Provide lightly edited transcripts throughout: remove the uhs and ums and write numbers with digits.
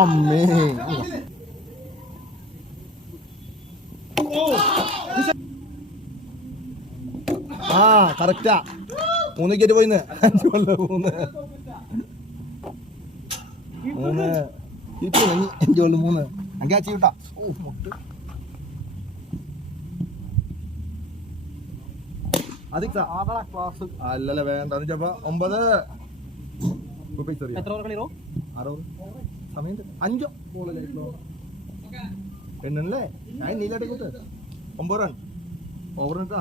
അമ്മേ ആ correct 3 wicket പോയിന്ന് 5 ബോളിൽ 3 5 ബോളിൽ 3 അങ്ങനെ ചെയ്യൂട്ടാ. ഓ മുട്ട് അല്ലല്ല വേണ്ട ചെപ്പ 9 സമയം 5 ബോളിലായിട്ടുള്ളൂ എണ്ണല്ലേ ഞാൻ നീലായിട്ട് കൂട്ട് 9 റൺ ഓവർ നിട്ടാ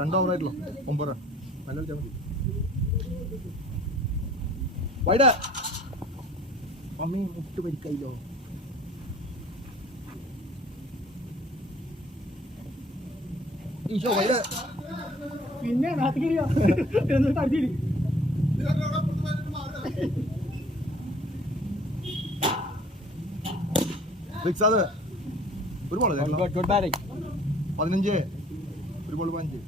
2 ഓവറായിട്ടുള്ളൂ 9 റൺ നല്ല കളിച്ചാൽ മതി. വൈഡ് മമ്മി മുട്ട് പരിക്കായില്ലോ. ഈശോ വൈഡ് പിന്നെ അത് ഒരു ബോൾ 15 ഒരു ബോൾ 5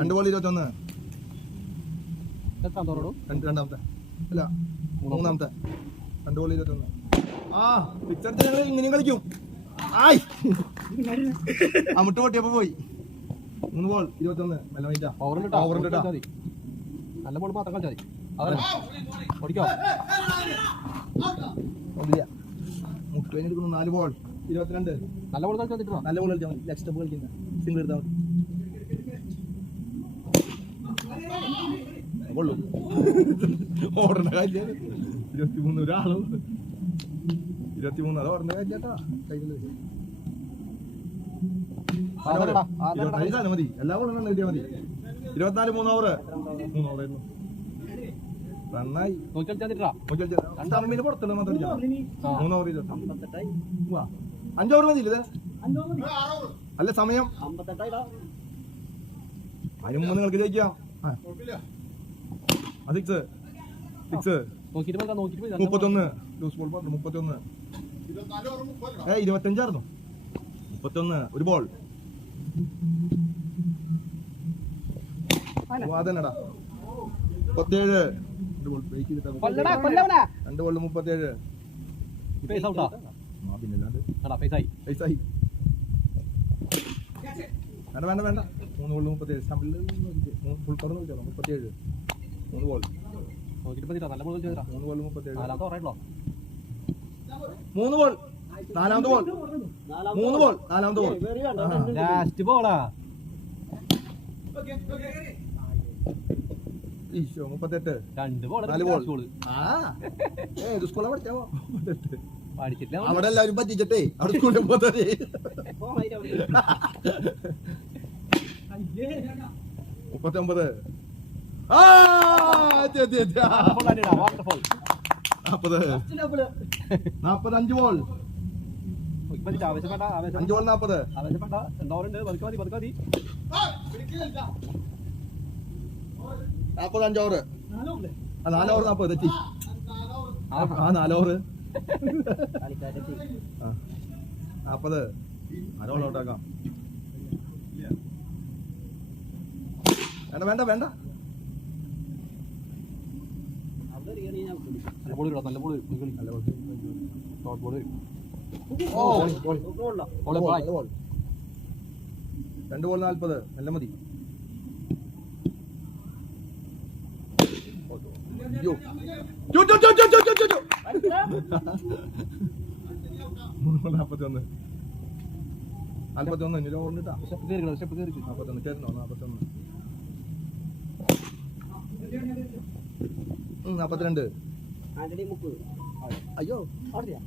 2 ബോൾ 21 രണ്ടാമത്തെ അല്ല മൂന്നാമത്തെ 2 ബോൾ 21 ആ സിക്സ് അടിച്ച് ഞങ്ങൾ ഇങ്ങനെയും കളിക്കും. ആയ് ആ മുട്ട പൊട്ടിയപ്പോ പോയി. 3 ബോൾ 21 നല്ല ബോൾ മാത്രം കളിച്ചാൽ മതി. മുട്ടുവേനെ എടുക്കുന്നു 4 ബോൾ 22 നല്ല ബോൾ കളിച്ചാൽ നല്ല ബോൾ കളിച്ചാൽ മതി. ലെഗ് സ്റ്റെപ്പ് കളിക്കുന്ന സിംഗിൾ എടുത്താൽ മതി. കൊള്ളു ഓടേണ്ട കാര്യം 23 ഒരാളും 23 അത് ഓടേണ്ട കാര്യം ചേട്ടാ കയ്യില് മതി. എല്ലാ ബോളും കിട്ടിയാൽ മതി. 24 3 ഓവർ 3 ഓവറായിരുന്നു. നന്നായി അമ്മീന് പുറത്തുള്ള മാത്രം 3 ഓവർ 5 ഓവർ മതിയില്ലേ അല്ല സമയം അതിന് മുമ്പ് നിങ്ങൾക്ക് ജയിക്കാം. 31 ലൂസ് ബോൾ 31 25 ആയിരുന്നു 31 ഒരു ബോൾ അതന്നെടാ 37 2 ബോൾ 37 വേണ്ട 3 ബോൾ 37 സ്റ്റമ്പിൽ ഫുൾ കവർ 37 3 ബോൾ 3 ബോൾ നാലാമത്തെ ബോൾ 3 ബോൾ നാലാമത്തെ ബോൾ ലാസ്റ്റ് ബോളാ ഈശോ 38 2 ബോൾ 4 ബോൾ ഏത് സ്കൂളാ പഠിച്ചാവോ അവിടെ എല്ലാവരും പറ്റിച്ചിട്ടേ അവിടെ സ്കൂളിൽ പോകാതെ 39 45 ബോൾ 5 ബോൾ 40 45 ഓവർ 4 ഓവർ 40 തെറ്റി 4 ഓവർ 40 ആരോൾ ഔട്ടാക്കാം. വേണ്ട നല്ല ബോൾ നല്ല ബോൾ 2 ബോൾ 40 നല്ല മതി. അയ്യോ 41 ഇനി ഓർന്നിട്ടാ 41 ചേർന്നോ 42 അയ്യോ 42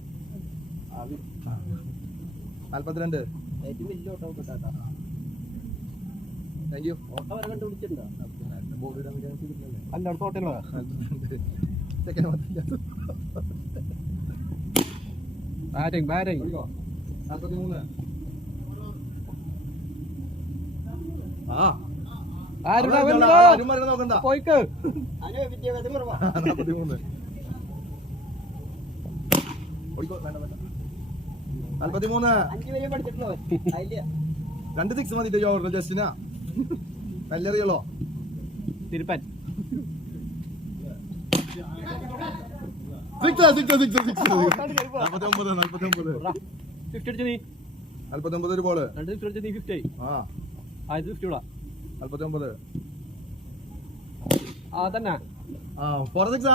താങ്ക് യു. ബാറ്റിംഗ് 43 നോക്കണ്ട പോയിക്ക് 43 2 6 മതി ജസ്റ്റിനാ നല്ല അറിയല്ലോ തിരുപ്പൻ ഫിഫ്റ്റി അടിച്ചു നീ 49 ഒരു ബോള് 2 ഫിഫ്റ്റി അടിച്ചു നീ 50 ആ ആദ്യത്തെ 50 കൂടാ 49 ആ തന്നെ ആ 46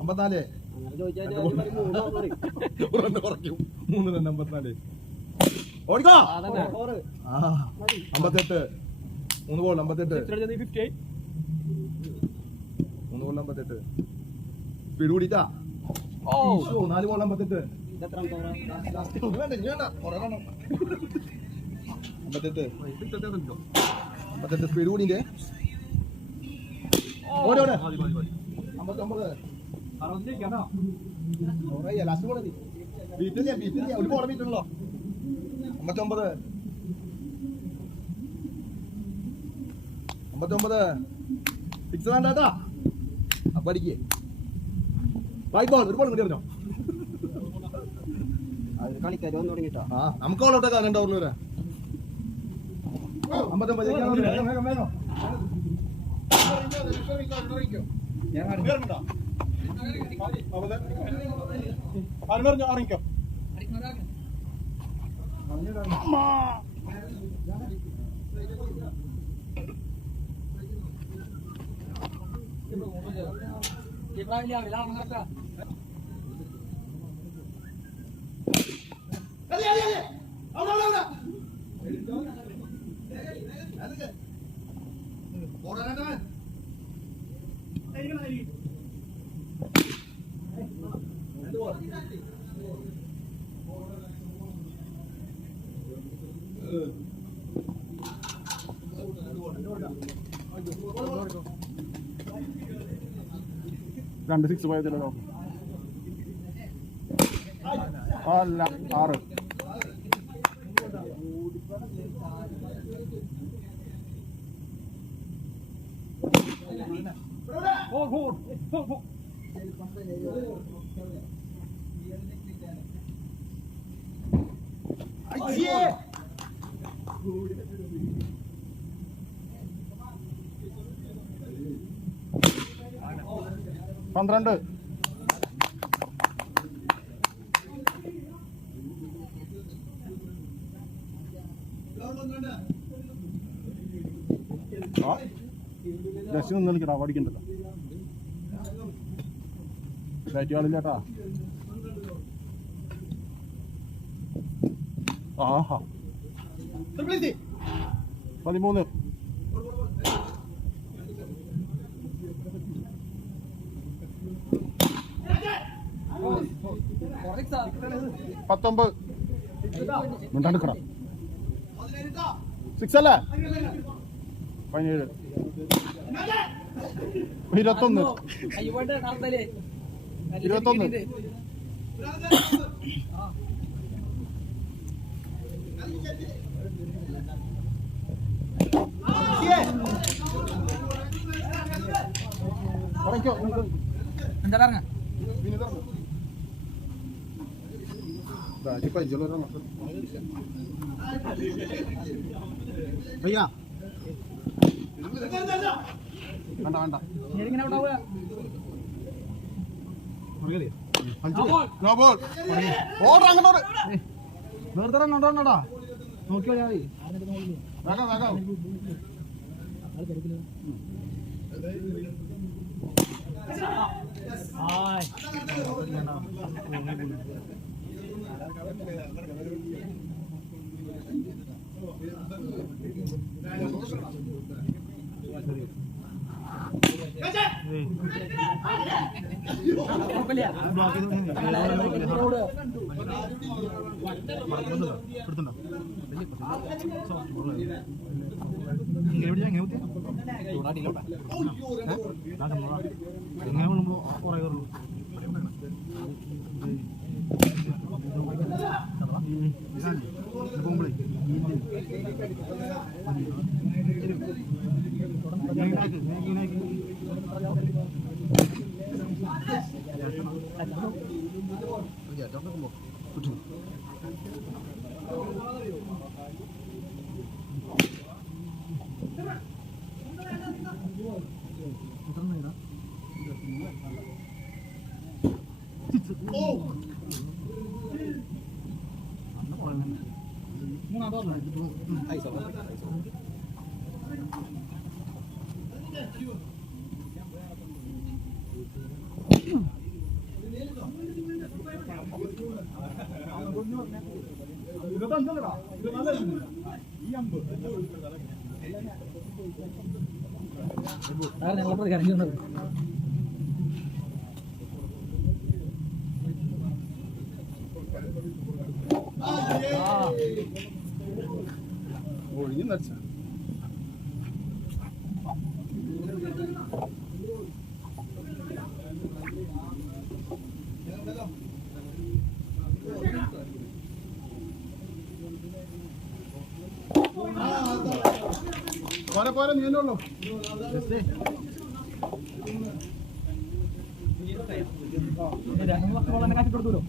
54 അങ്ങനെ ചോദിച്ചാൽ കുറയ്ക്കും 3 തന്നെ 54 ഓടിക്കോ ആ തന്നെ ആ 58 3 ബോൾ 58 ഫിഫ്റ്റി അടിച്ചു നീ 50 3 ബോൾ 58 സ്പീഡ് കൂടിട്ടാ ഓ 4 ബോൾ 58 എത്ര വേണ്ട ഇനി വേണ്ട കുറെ വേണം 58 സ്പീഡ് കൂടിന്റെ ഓടി ഓടെ 59 ലാസ്റ്റ് ബോൾ ബീറ്റില്ല ഒരു ബോൾ ബീറ്റുള്ളോ 59 ഫിക്സ് വേണ്ടാ അപ്പൊ അടിക്കേ വൈറ്റ് ബോൾ ഒരു ബോൾ കൂടി അറിഞ്ഞോ കളിക്കാർ വന്നു തുടങ്ങിട്ടോ ആ നമുക്ക് ഓളോട്ടൊക്കെ 2 ഓവറിൽ വരാം 59 ഇറങ്ങിക്കോ രണ്ട് 6 പോയതിലോ അല്ല 6 12 ജസ്റ്റ് നിന്ന് കളിക്കടാ പഠിക്കണ്ടല്ലോ ബാറ്റ് കളില്ലാട്ടാ ആഹാ 13 19 മിണ്ടാണ്ടിക്കടാ 6 അല്ലേ 17 21 21 എന്താ ഭയ്യ വേണ്ട വേണ്ട വെറുതെ കണ്ടോണ്ടാ നോക്കിയോ ഞാൻ ഞങ്ങളപ്പോൾ കരഞ്ഞുകൊണ്ട് ഒഴിഞ്ഞു നടിച്ച പോരെ പോരെ നീണ്ടുള്ളൂ തന്നെ കാട്ടി കൊടുത്തൂലോ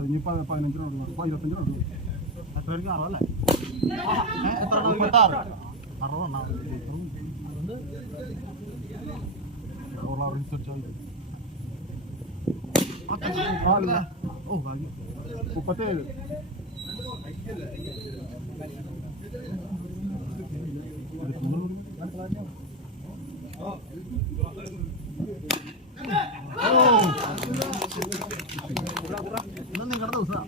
ഇനിയിപ്പോ 15 25 എത്രയായിരിക്കും 60 അല്ലേ എത്ര 60 37 നിങ്ങളുടെ ദിവസം